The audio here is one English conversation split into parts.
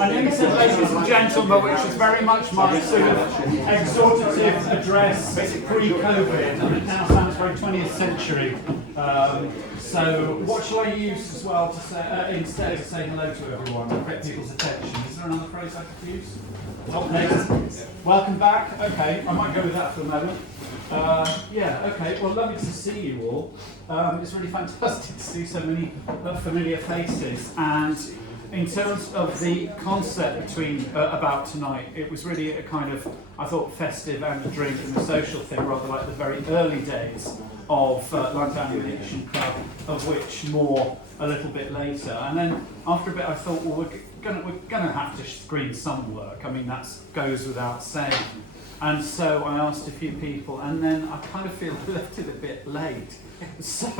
I think it said ladies and gentlemen, which is very much my sort of exhortative address pre-COVID, and it now sounds very 20th century. So what shall I use as well to say, instead to say hello to everyone and get people's attention? Is there another phrase I could use? Okay. Welcome back. Okay, I might go with that for the moment. Yeah, okay, well, lovely to see you all. It's really fantastic to see so many familiar faces, and in terms of the concept about tonight, it was really a kind of, I thought, festive and a drink and a social thing, rather like the very early days of London Animation Club, of which more a little bit later. And then after a bit I thought, well, we're gonna have to screen some work. I mean, that goes without saying. And so I asked a few people, and then I kind of feel I left it a bit late. So,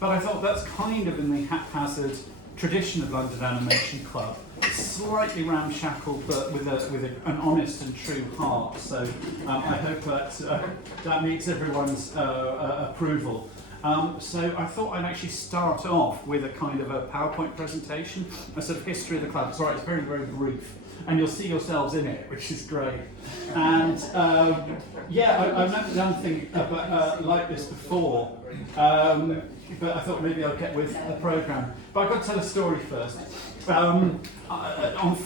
but I thought that's kind of in the haphazard tradition of London Animation Club, slightly ramshackle, but with an honest and true heart. So I hope that meets everyone's approval. So I thought I'd actually start off with a kind of a PowerPoint presentation, a sort of history of the club. It's all right, it's very, very brief, and you'll see yourselves in it, which is great. And yeah, I've never done anything like this before, but I thought maybe I'll get with the programme. But I've got to tell a story first. On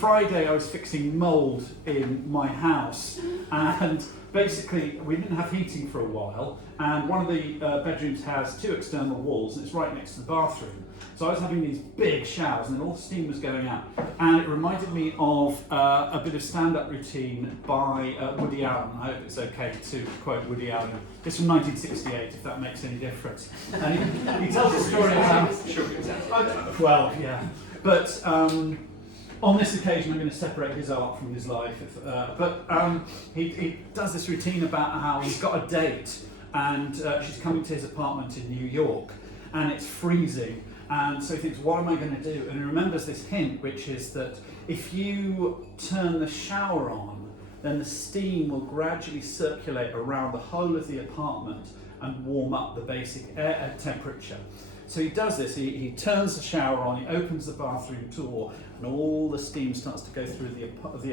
Friday I was fixing mould in my house, and basically we didn't have heating for a while, and one of the bedrooms has two external walls and it's right next to the bathroom. So I was having these big showers and all the steam was going out, and it reminded me of a bit of stand-up routine by Woody Allen. I hope it's okay to quote Woody Allen. It's from 1968, if that makes any difference. And he tells a story about... Well, yeah. But on this occasion I'm going to separate his art from his life. He does this routine about how he's got a date, and she's coming to his apartment in New York, and it's freezing. And so he thinks, what am I going to do? And he remembers this hint, which is that if you turn the shower on, then the steam will gradually circulate around the whole of the apartment and warm up the basic air temperature. So he does this, he turns the shower on, he opens the bathroom door, and all the steam starts to go through the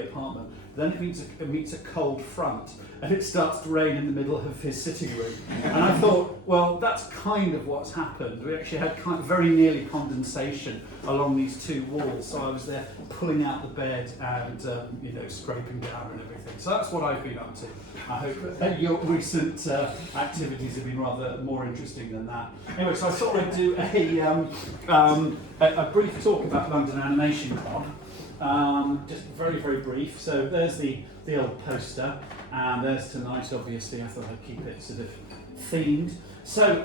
apartment. Then it meets a cold front, and it starts to rain in the middle of his sitting room. And I thought, well, that's kind of what's happened. We actually had very nearly condensation along these two walls, so I was there pulling out the bed and scraping down and everything. So that's what I've been up to. I hope your recent activities have been rather more interesting than that. Anyway, so I thought I'd do a brief talk about London Animation Club. Just very, very brief. So there's the old poster, and there's tonight, obviously. I thought I'd keep it sort of themed. So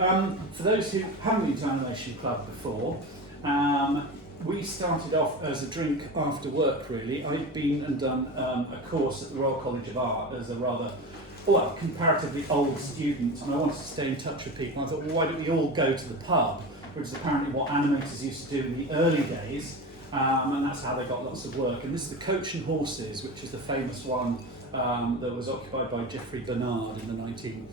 for those who haven't been to Animation Club before, we started off as a drink after work, really. I'd been and done a course at the Royal College of Art as a rather, comparatively old student, and I wanted to stay in touch with people. I thought, well, why don't we all go to the pub, which is apparently what animators used to do in the early days, and that's how they got lots of work. And this is the Coach and Horses, which is the famous one that was occupied by Geoffrey Bernard in the 1960s,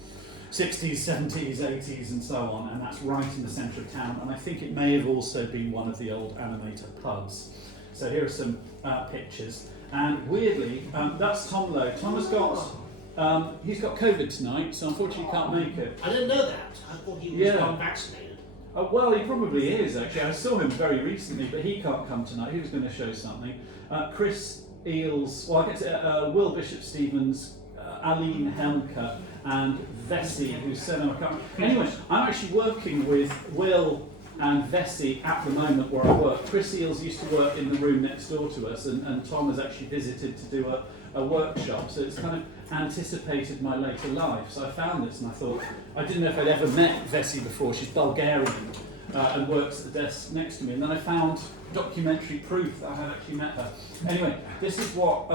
70s, 80s and so on, and that's right in the centre of town, and I think it may have also been one of the old animator pubs. So here are some pictures, and weirdly, that's Tom Lowe. Tom has got, he's got COVID tonight, so unfortunately he can't make it. I didn't know that. I thought he was unvaccinated. Well, he probably is, actually. I saw him very recently, but he can't come tonight. He was going to show something. Chris Eels, Will Bishop-Stevens, Aline Helmke, and Vesey, who's surname I can't. Anyway, I'm actually working with Will and Vesey at the moment where I work. Chris Eels used to work in the room next door to us, and Tom has actually visited to do a workshop, so it's kind of anticipated my later life. So I found this and I thought, I didn't know if I'd ever met Vesey before. She's Bulgarian and works at the desk next to me, and then I found documentary proof that I had actually met her. Anyway, this is what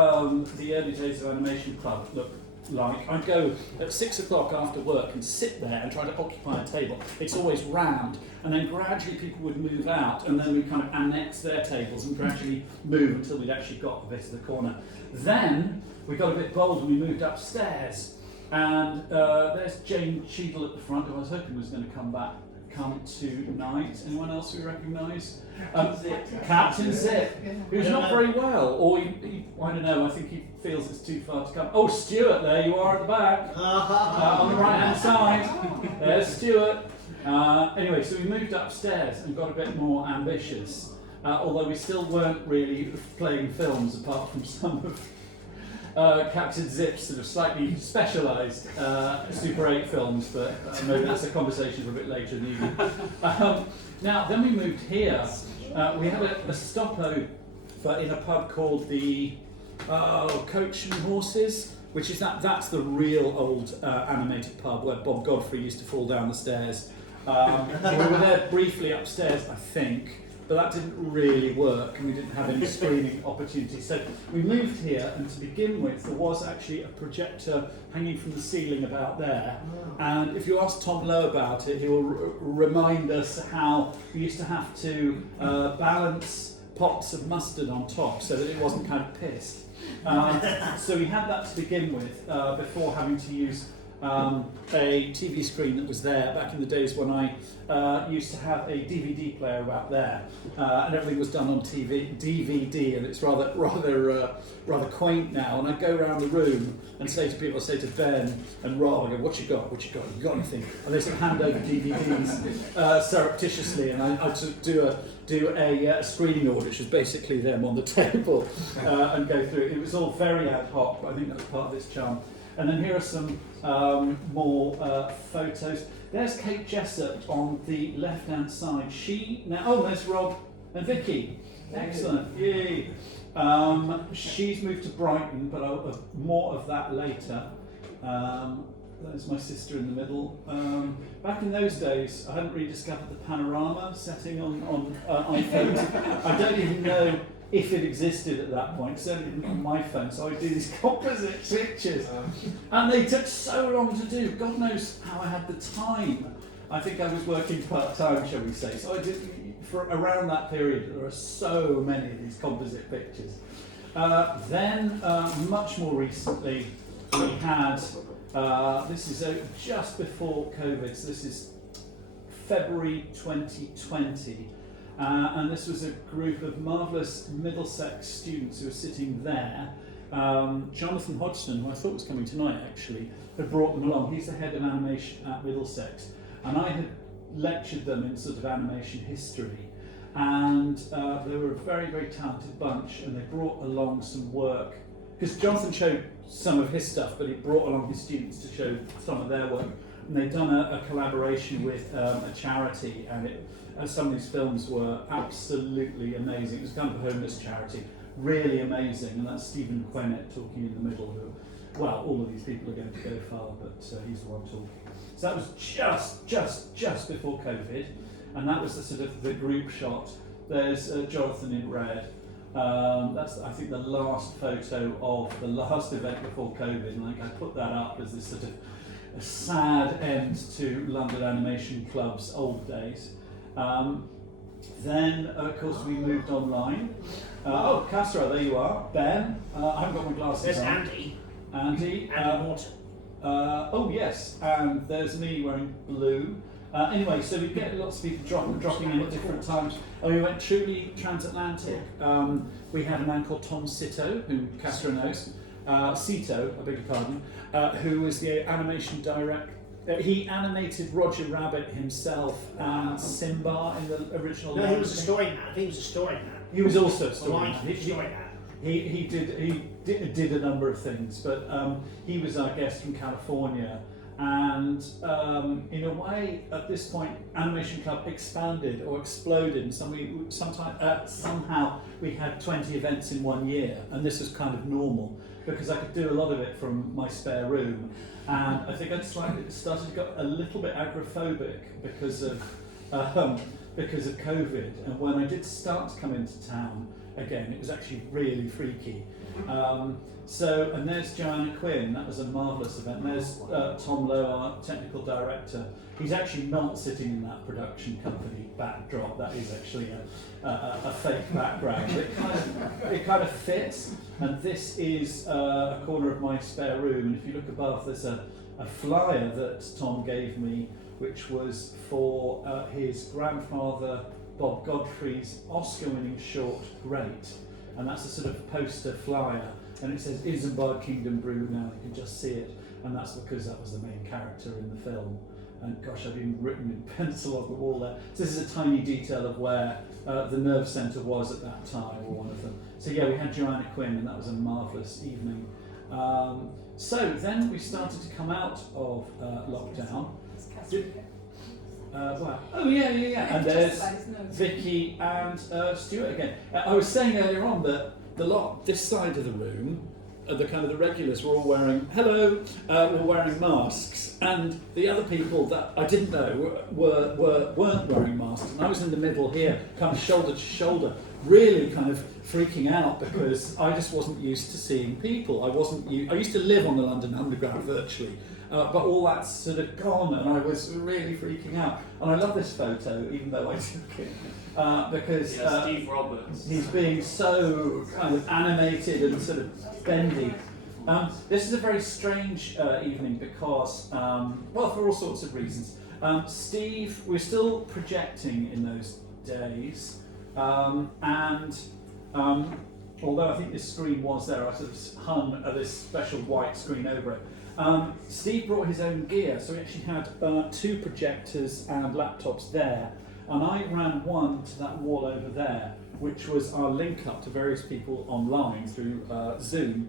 the early days of Animation Club looked like. I'd go at 6 o'clock after work and sit there and try to occupy a table. It's always rammed, and then gradually people would move out, and then we'd kind of annex their tables and gradually move until we'd actually got a bit of the corner. Then we got a bit bold and we moved upstairs, and there's Jane Cheadle at the front, who I was hoping was going to come come tonight. Anyone else we recognise? Captain Zip, who's not very well, or I don't know, I think he feels it's too far to come. Oh, Stuart, there you are at the back, on the right hand side. There's Stuart. Anyway, so we moved upstairs and got a bit more ambitious, although we still weren't really playing films apart from some of Captain Zip's sort of slightly specialised Super 8 films, but maybe that's a conversation for a bit later in the evening. Now, then we moved here. We had a stopover in a pub called the Coach and Horses, which is that's the real old animated pub where Bob Godfrey used to fall down the stairs. We were there briefly upstairs, I think, but that didn't really work and we didn't have any screening opportunities. So we moved here, and to begin with there was actually a projector hanging from the ceiling about there, and if you ask Tom Lowe about it, he will remind us how we used to have to balance pots of mustard on top so that it wasn't kind of pissed. So we had that to begin with before having to use a TV screen that was there back in the days when I used to have a DVD player about there, and everything was done on DVD, and it's rather quaint now. And I go around the room and say to people, I say to Ben and Rob, I go, "What you got? What you got? You got anything?" And they sort of hand over DVDs surreptitiously, and I sort of do a screening order, which was basically them on the table, and go through it. It was all very ad hoc, but I think that's part of its charm. And then here are some more photos. There's Kate Jessup on the left-hand side. There's Rob and Vicky. Excellent, yay. She's moved to Brighton, but I'll have more of that later. There's my sister in the middle. Back in those days, I hadn't really discovered the panorama setting on iPhones. I don't even know if it existed at that point, certainly didn't on my phone, so I do these composite pictures. And they took so long to do. God knows how I had the time. I think I was working part-time, shall we say. So I did, for around that period, there are so many of these composite pictures. Then, much more recently, we had, this is just before COVID, so this is February 2020. And this was a group of marvellous Middlesex students who were sitting there. Jonathan Hodgson, who I thought was coming tonight actually, had brought them along. He's the head of animation at Middlesex. And I had lectured them in sort of animation history. And they were a very, very talented bunch, and they brought along some work. Because Jonathan showed some of his stuff, but he brought along his students to show some of their work. And they'd done a collaboration with a charity, and some of these films were absolutely amazing. It was kind of a homeless charity, really amazing. And that's Stephen Quennett talking in the middle, who, well, all of these people are going to go far, but he's the one talking. So that was just before COVID, and that was the sort of the group shot. There's Jonathan in red. That's, I think, the last photo of the last event before COVID, and I put that up as this sort of a sad end to London Animation Club's old days. Then, of course, we moved online. Casra, there you are. Ben, I haven't got my glasses There's on. Andy. Andy Morton. Oh yes, and there's me wearing blue. Anyway, so we get lots of people dropping in at different times. And we went truly transatlantic. We had a man called Tom Sito, who Castra knows. Sito, I beg your pardon, who was the animation director. He animated Roger Rabbit himself and Simba in the original. No, he was a story man. He was a story man. He was also a story man. He He did a number of things, but he was our guest from California, and in a way, at this point, Animation Club expanded or exploded. And somehow we had 20 events in 1 year, and this was kind of normal because I could do a lot of it from my spare room. And I think I'd started to get a little bit agoraphobic because of COVID. And when I did start to come into town again, it was actually really freaky. And there's Joanna Quinn. That was a marvellous event. And there's Tom Lowe, our technical director. He's actually not sitting in that production company backdrop. That is actually a fake background. But it kind of fits. And this is a corner of my spare room. And if you look above, there's a flyer that Tom gave me which was for his grandfather Bob Godfrey's Oscar-winning short Great, and that's a sort of poster flyer, and it says Isambard Kingdom Brew now, you can just see it, and that's because that was the main character in the film. And gosh, I've even written in pencil on the wall there. So this is a tiny detail of where the nerve centre was at that time, or one of them. So yeah, we had Joanna Quinn, and that was a marvellous evening. So then we started to come out of lockdown. Wow. Oh yeah. And there's Vicky and Stuart again. I was saying earlier on that the lot this side of the room, the regulars were all wearing were wearing masks, and the other people that I didn't know weren't wearing masks. And I was in the middle here, kind of shoulder to shoulder, really kind of freaking out because I just wasn't used to seeing people. I used to live on the London Underground virtually. But all that's sort of gone, and I was really freaking out. And I love this photo, even though I took it, because Steve Roberts. he's being so kind of animated and sort of bendy. This is a very strange evening because, well, for all sorts of reasons. Steve, we're still projecting in those days, and although I think this screen was there, I sort of hung this special white screen over it. Steve brought his own gear, so we actually had 2 projectors and laptops there, and I ran one to that wall over there, which was our link up to various people online through Zoom.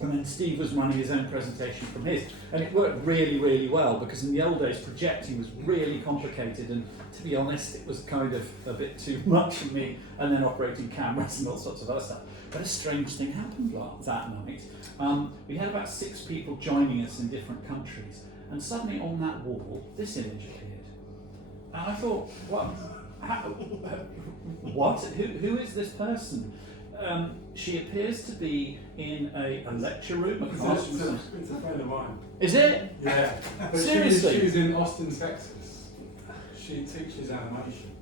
And then Steve was running his own presentation from his, and it worked really, really well, because in the old days projecting was really complicated, and to be honest it was kind of a bit too much for me, and then operating cameras and all sorts of other stuff. But a strange thing happened that night. We had about 6 people joining us in different countries, and suddenly on that wall this image appeared, and I thought, what? Who is this person? She appears to be in a lecture room. It's a friend of mine. Is it? Yeah. But Seriously? She's in Austin, Texas. She teaches animation.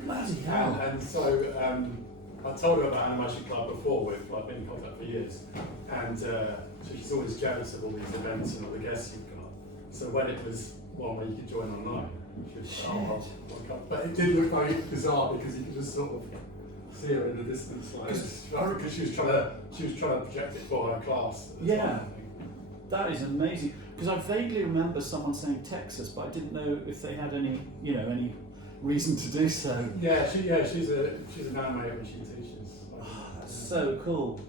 Bloody hell. And so I told her about Animation Club before. We've been in contact for years. And so she's always jealous of all these events and all the guests you've got. So when it was one where you could join online, she was I'll come. But it did look very bizarre because you could just sort of see her in the distance, because she was trying to project it for her class. Yeah, that is amazing. Because I vaguely remember someone saying Texas, but I didn't know if they had any reason to do so. Yeah, she's an animator and she teaches. That's so cool.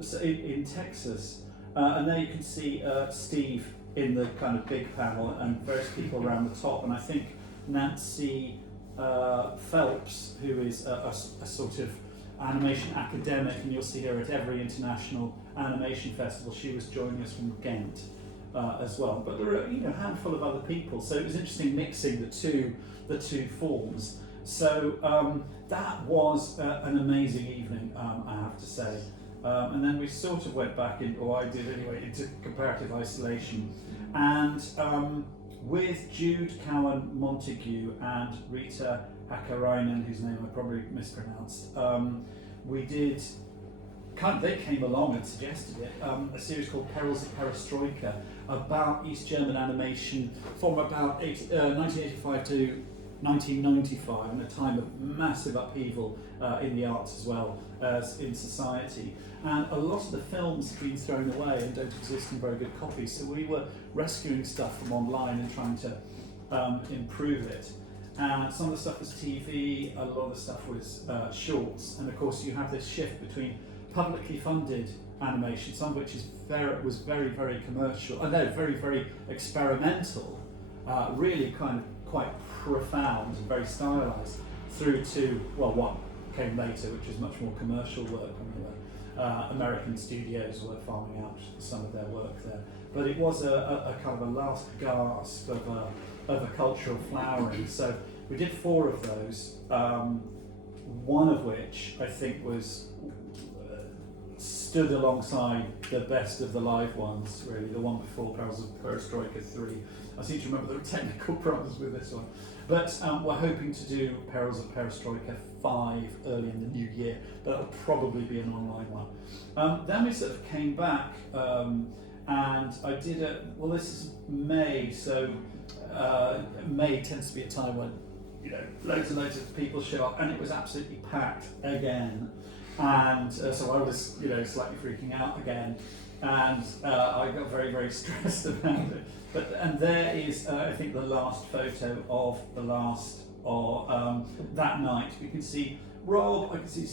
So in Texas, and there you can see Steve in the kind of big panel and various people around the top, and I think Nancy Phelps, who is a sort of animation academic, and you'll see her at every international animation festival. She was joining us from Ghent as well. But there are a handful of other people, so it was interesting mixing the two forms. So that was an amazing evening, I have to say. And then we sort of went back in, or I did anyway, into comparative isolation, and with Jude Cowan Montague and Rita Hakkarainen, whose name I probably mispronounced, we did, they came along and suggested it, a series called Perils of Perestroika, about East German animation from about 1985 to 1995, in a time of massive upheaval in the arts as well as in society. And a lot of the films have been thrown away and don't exist in very good copies, so we were rescuing stuff from online and trying to improve it. And some of the stuff was TV, a lot of the stuff was shorts, and of course you have this shift between publicly funded animation, some of which was very, very commercial, very, very experimental, really kind of quite profound and very stylised, through to, what came later, which was much more commercial work. American studios were farming out some of their work there. But it was a kind of a last gasp of a cultural flowering. So we did 4 of those, one of which I think was stood alongside the best of the live ones, really, the one before Perils of Perestroika 3. I seem to remember there were technical problems with this one. But we're hoping to do Perils of Perestroika 5 early in the new year, but that'll probably be an online one. Then we sort of came back, and I did this is May, so May tends to be a time when loads and loads of people show up, and it was absolutely packed again. And so I was slightly freaking out again, and I got very, very stressed about it. And there is I think the last photo of the last that night. We can see Rob, I can see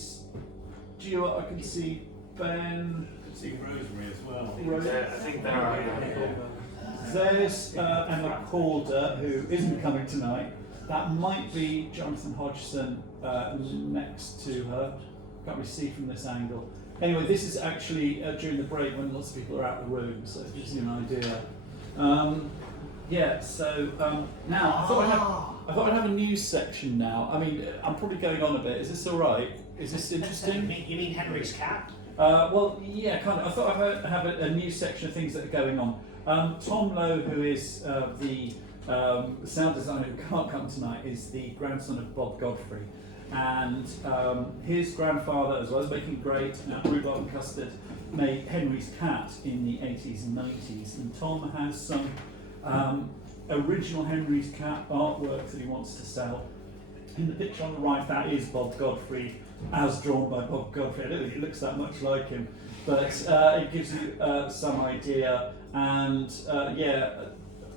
Stuart, I can see Ben, I can see Rosemary as well. I think they're right. There's Emma Calder, who isn't coming tonight. That might be Jonathan Hodgson next to her. Can't really see from this angle. Anyway, this is actually during the break when lots of people are out of the room, so it gives you an idea. Now I thought I'd have a news section now. I mean, I'm probably going on a bit. Is this all right? Is this interesting? You mean Henry's cat? Well, yeah, kind of. I thought I'd have a news section of things that are going on. Tom Lowe, who is the sound designer who can't come tonight, is the grandson of Bob Godfrey. And his grandfather, as well as making great rhubarb and custard, made Henry's Cat in the 80s and 90s. And Tom has some original Henry's Cat artwork that he wants to sell. In the picture on the right, that is Bob Godfrey, as drawn by Bob Godfrey. I don't think it looks that much like him, but it gives you some idea. And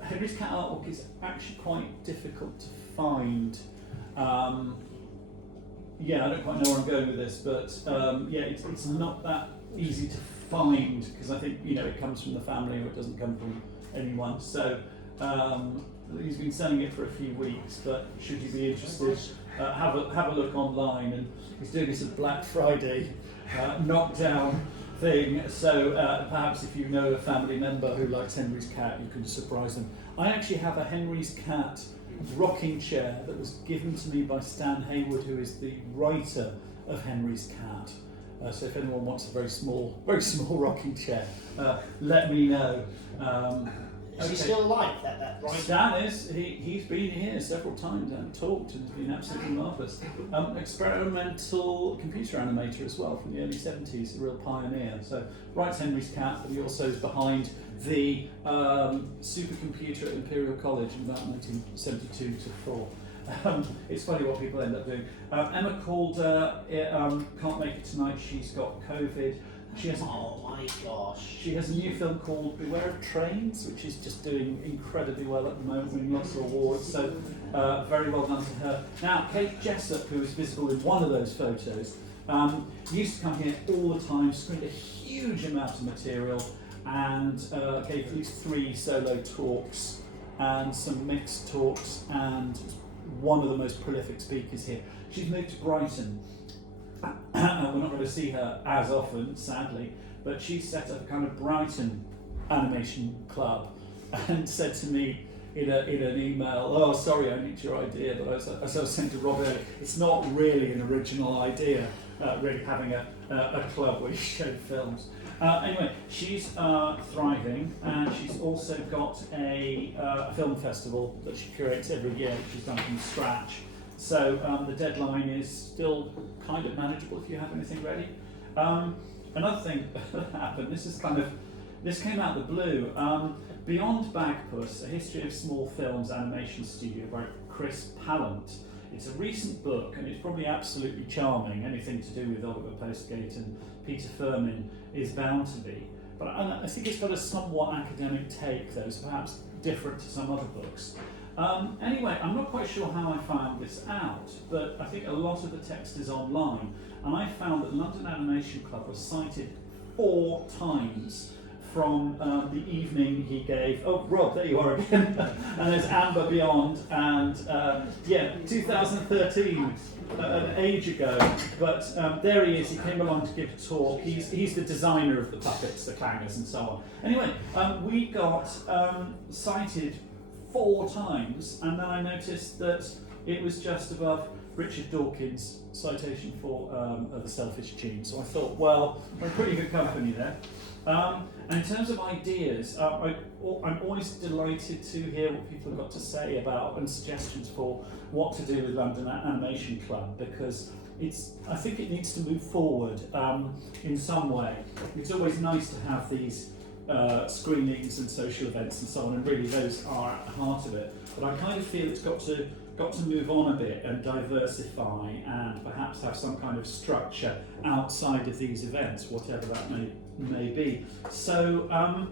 Henry's Cat artwork is actually quite difficult to find. I don't quite know where I'm going with this, but it's not that easy to find, because I think it comes from the family, or it doesn't come from anyone. So he's been selling it for a few weeks, but should you be interested, have a look online. And he's doing this at Black Friday knockdown thing. So perhaps if you know a family member who likes Henry's Cat, you can surprise them. I actually have a Henry's Cat rocking chair that was given to me by Stan Hayward, who is the writer of Henry's Cat. So if anyone wants a very small rocking chair, let me know. Is he still alive? That writer? Stan is. He's been here several times and talked, and has been absolutely marvellous. Experimental computer animator as well from the early 70s, a real pioneer. So writes Henry's Cat, but he also is behind the supercomputer at Imperial College in about 1972 to 4. It's funny what people end up doing. Emma Calder can't make it tonight. She's got COVID. Oh my gosh. She has a new film called Beware of Trains, which is just doing incredibly well at the moment, winning lots of awards. So very well done to her. Now, Kate Jessup, who is visible in one of those photos, used to come here all the time, screened a huge amount of material, and gave at least 3 solo talks and some mixed talks, and one of the most prolific speakers here. She's moved to Brighton. We're not going to see her as often, sadly, but she set up a kind of Brighton animation club and said to me in an email, "Oh, sorry, I nicked your idea," but as I was saying to Rob earlier, it's not really an original idea, really having a club where you show films. Anyway, she's thriving, and she's also got a film festival that she curates every year, which she's done from scratch. So the deadline is still kind of manageable if you have anything ready. Another thing that happened, this came out of the blue. Beyond Bagpuss, A History of Small Films Animation Studio by Chris Pallant. It's a recent book, and it's probably absolutely charming. Anything to do with Oliver Postgate and Peter Firmin is bound to be. But I think it's got a somewhat academic take, though, so perhaps different to some other books. Anyway, I'm not quite sure how I found this out, but I think a lot of the text is online, and I found that London Animation Club was cited 4 times from the evening he gave. Oh, Rob, there you are again. And there's Amber Beyond, and 2013, an age ago. But there he is. He came along to give a talk. He's the designer of the puppets, the clangers, and so on. Anyway, we got cited 4 times, and then I noticed that it was just above Richard Dawkins' citation for The Selfish Gene. So I thought, well, we're in pretty good company there. And in terms of ideas, I'm always delighted to hear what people have got to say about and suggestions for what to do with London Animation Club, because I think it needs to move forward in some way. It's always nice to have these screenings and social events and so on, and really those are at the heart of it. But I kind of feel it's got to move on a bit and diversify and perhaps have some kind of structure outside of these events, whatever that may be. So I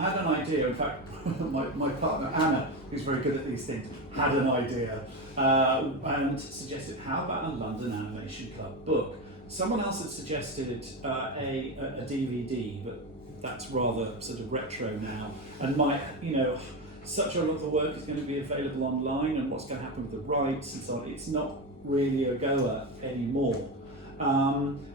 had an idea. In fact, my partner Anna, who's very good at these things, had an idea and suggested, how about a London Animation Club book? Someone else had suggested a DVD, but that's rather sort of retro now, and such a lot of the work is going to be available online, and what's going to happen with the rights and so on, it's not really a goer anymore.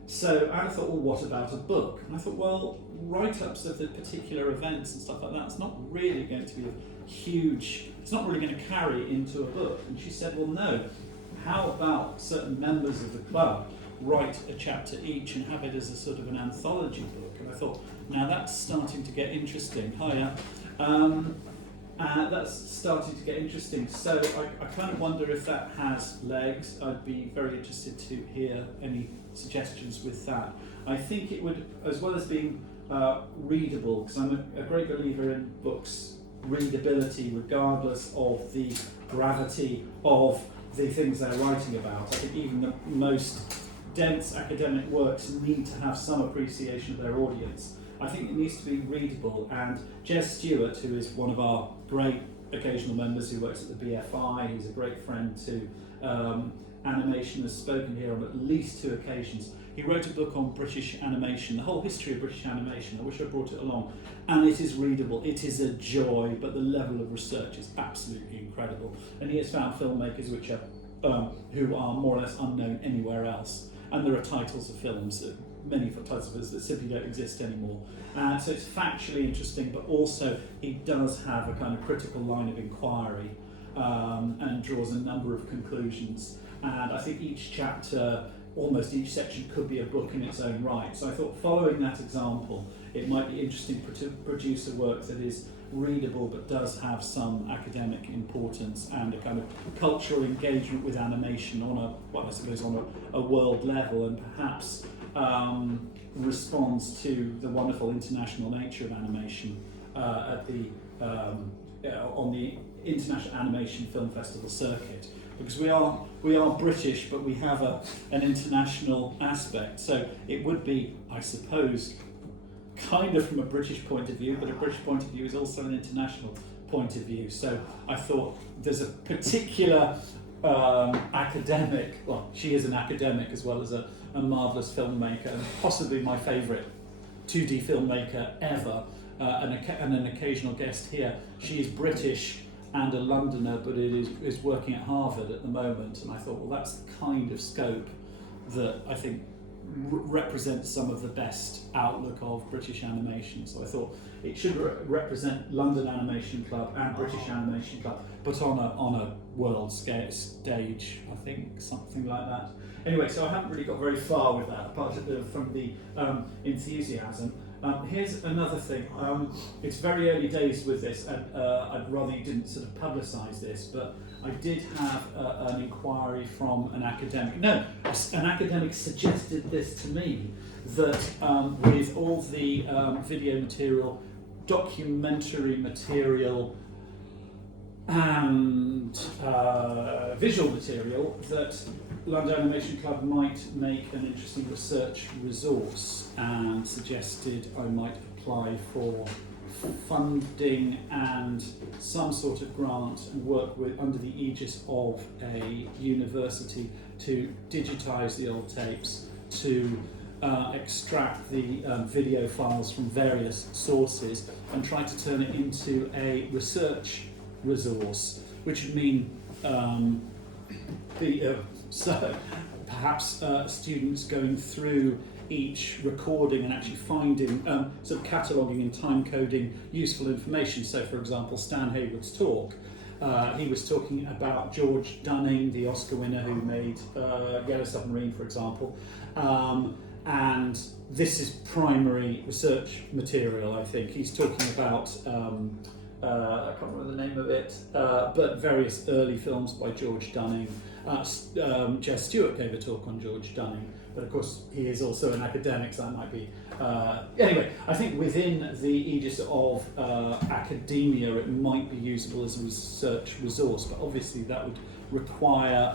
So I thought, well, what about a book? And I thought, well, write-ups of the particular events and stuff like that, it's not really going to be a huge, it's not really going to carry into a book. And she said, well, no, how about certain members of the club write a chapter each and have it as a sort of an anthology book? And I thought, now that's starting to get interesting. Hiya. That's starting to get interesting. So I kind of wonder if that has legs. I'd be very interested to hear any suggestions with that. I think it would, as well as being readable, because I'm a great believer in books' readability regardless of the gravity of the things they're writing about. I think even the most dense academic works need to have some appreciation of their audience. I think it needs to be readable, and Jez Stewart, who is one of our great occasional members who works at the BFI, who's a great friend to animation, has spoken here on at least 2 occasions. He wrote a book on British animation, the whole history of British animation. I wish I brought it along. And it is readable, it is a joy, but the level of research is absolutely incredible. And he has found filmmakers which are who are more or less unknown anywhere else. And there are titles of films, many titles of films that simply don't exist anymore. So it's factually interesting, but also he does have a kind of critical line of inquiry and draws a number of conclusions. And I think each chapter, almost each section, could be a book in its own right. So I thought, following that example, it might be interesting to produce a work that is readable but does have some academic importance and a kind of cultural engagement with animation on a world level, and perhaps responds to the wonderful international nature of animation on the International Animation Film Festival circuit. Because we are British, but we have an international aspect. So it would be, I suppose, kind of from a British point of view, but a British point of view is also an international point of view. So I thought there's a particular academic, well, she is an academic as well as a marvellous filmmaker, and possibly my favourite 2D filmmaker ever, and an occasional guest here. She is British and a Londoner, but is working at Harvard at the moment, and I thought, well, that's the kind of scope that I think represents some of the best outlook of British animation. So I thought it should represent London Animation Club and British Animation Club, but on a world stage, I think, something like that. Anyway, so I haven't really got very far with that, apart from the enthusiasm. Here's another thing. It's very early days with this, and I'd rather you didn't sort of publicise this, but I did have an inquiry from an academic. No, an academic suggested this to me, that with all the video material, documentary material, and visual material, that London Animation Club might make an interesting research resource, and suggested I might apply for funding and some sort of grant and work with under the aegis of a university to digitise the old tapes, to extract the video files from various sources and try to turn it into a research resource, which would mean so perhaps students going through each recording and actually finding, sort of cataloguing and time coding useful information. So, for example, Stan Haywood's talk, he was talking about George Dunning, the Oscar winner who made Yellow Submarine, for example, and this is primary research material, I think. He's talking about I can't remember the name of it, but various early films by George Dunning. Jess Stewart gave a talk on George Dunning, but of course he is also an academic, so that might be... anyway, I think within the aegis of academia it might be usable as a research resource, but obviously that would require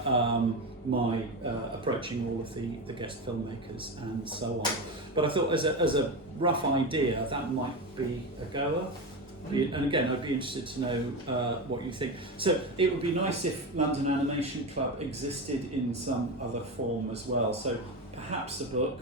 my approaching all of the guest filmmakers and so on. But I thought as a rough idea that might be a goer. And again, I'd be interested to know what you think. So it would be nice if London Animation Club existed in some other form as well. So perhaps a book,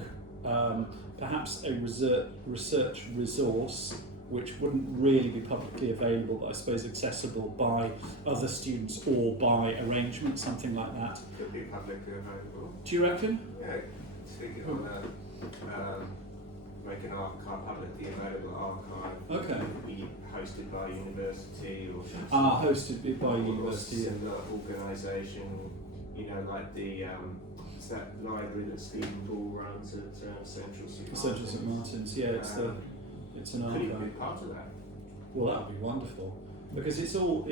perhaps a research resource, which wouldn't really be publicly available, but I suppose accessible by other students or by arrangement, something like that. Could be publicly available. Do you reckon? Yeah, speaking on that, make an archive, publicly available archive. Okay. Could be hosted by a university or something. Hosted by a university. Or similar organisation, you know, like the it's that library that Stephen Ball runs at Central St Martin's. Central St Martin's, yeah, it's an Could even be archive. part of that. Well, that would be wonderful because it's all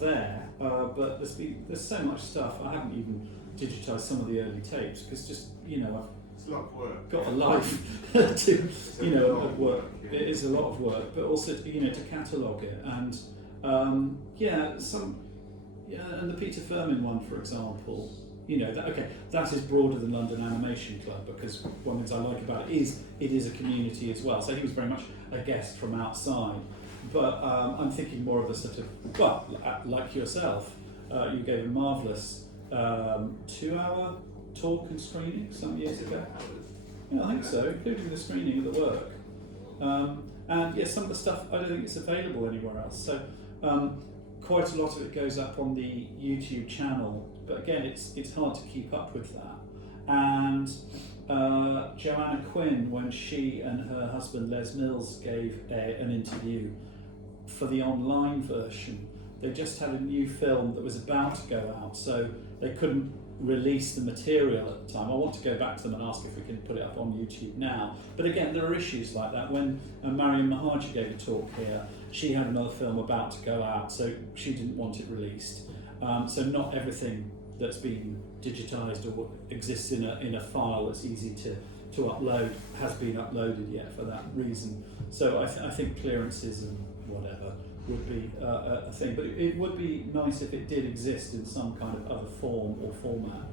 there, but there's so much stuff. I haven't even digitised some of the early tapes because just It's a lot of work. I've got a life to at work. Yeah. It is a lot of work, but also to catalogue it and and the Peter Firmin one, for example. That is broader than London Animation Club because one of the things I like about it is a community as well. So he was very much a guest from outside. But I'm thinking more of a sort of, like yourself, you gave a marvellous 2-hour talk and screening some years ago. Yeah, I think so, including the screening of the work. And yes, some of the stuff I don't think it's available anywhere else. So quite a lot of it goes up on the YouTube channel. But again, it's hard to keep up with that. And Joanna Quinn, when she and her husband Les Mills gave an interview for the online version, they just had a new film that was about to go out, so they couldn't release the material at the time. I want to go back to them and ask if we can put it up on YouTube now. But again, there are issues like that. When Mariam Mahaji gave a talk here, she had another film about to go out, so she didn't want it released. So not everything that's been digitised or exists in a file that's easy to upload has been uploaded yet for that reason. So I think clearances and whatever would be a thing, but it would be nice if it did exist in some kind of other form or format.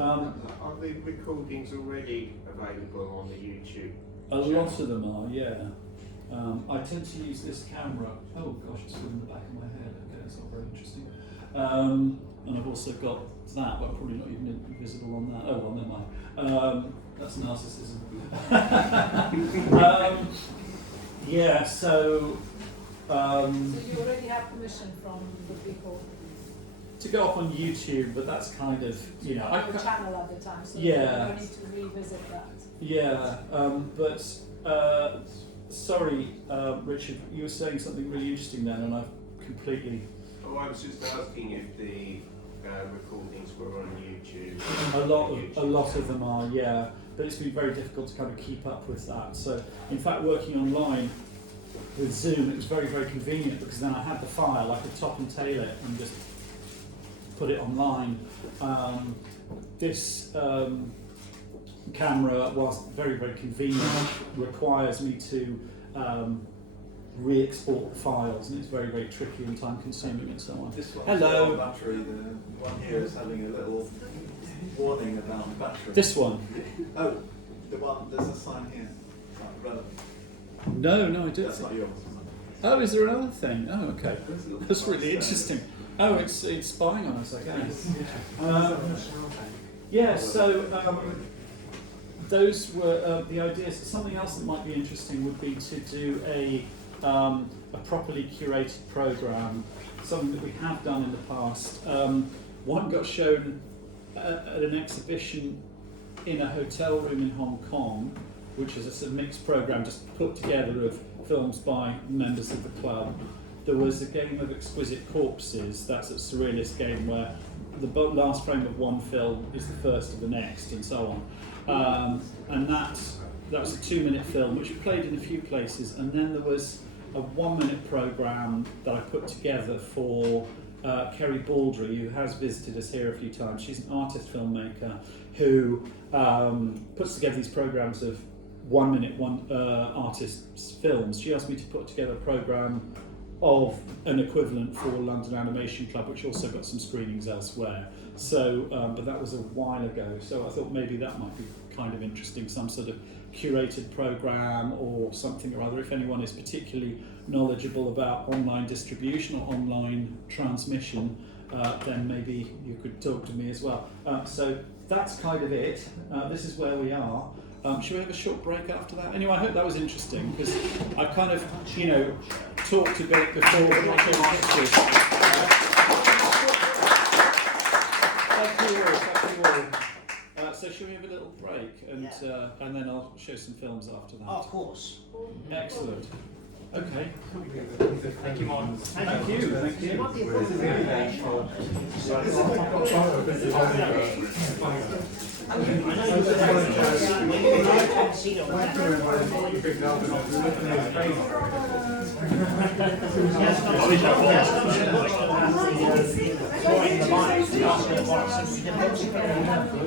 Are the recordings already available on the YouTube? A lot of them are, yeah. I tend to use this camera. Oh gosh, it's in the back of my head. Okay, that's not very interesting. And I've also got that, but probably not even visible on that. Oh well, never mind. That's narcissism. Yeah, so. So you already have permission from the people To go up on YouTube, but that's kind of, on your channel at the time, so Yeah. you don't need to revisit that. Yeah, but sorry, Richard, you were saying something really interesting then, and I've completely. Oh, I was just asking if the recordings were on YouTube. A lot of them are, yeah, but it's been very difficult to kind of keep up with that. So, in fact, working online with Zoom, it was very, very convenient because then I had the file, I could top and tail it and just put it online. This camera, whilst very, very convenient, requires me to re-export files, and it's very, very tricky and time-consuming and so on. This one's Hello. got a battery. The one here is having a little warning about the battery. This one? Oh, the one. There's a sign here. Is that relevant? No, I didn't. That's not yours. Oh, is there another thing? Oh, okay. There's a little That's box really there. interesting. Oh, it's spying on us, I guess. Yeah, so those were the ideas. Something else that might be interesting would be to do a properly curated programme, something that we have done in the past. One got shown at an exhibition in a hotel room in Hong Kong, which is a sort of mixed programme just put together of films by members of the club. There was a game of Exquisite Corpses, that's a surrealist game where the last frame of one film is the first of the next, and so on. And that was a 2-minute film which played in a few places, and then there was a 1-minute programme that I put together for Kerry Baldry, who has visited us here a few times. She's an artist filmmaker who puts together these programmes of 1-minute artists' films. She asked me to put together a programme of an equivalent for London Animation Club, which also got some screenings elsewhere. So, but that was a while ago, so I thought maybe that might be kind of interesting, some sort of curated programme or something or other. If anyone is particularly knowledgeable about online distribution or online transmission, then maybe you could talk to me as well. So that's kind of it. This is where we are. Should we have a short break after that? Anyway, I hope that was interesting, because I kind of, you know, talked a bit before, but not showing pictures. Thank you all. So should we have a little break, and then I'll show some films after that. Oh, of course. Excellent. Okay. Thank you, Martin. Thank you. Thank you. I know you said when you were see the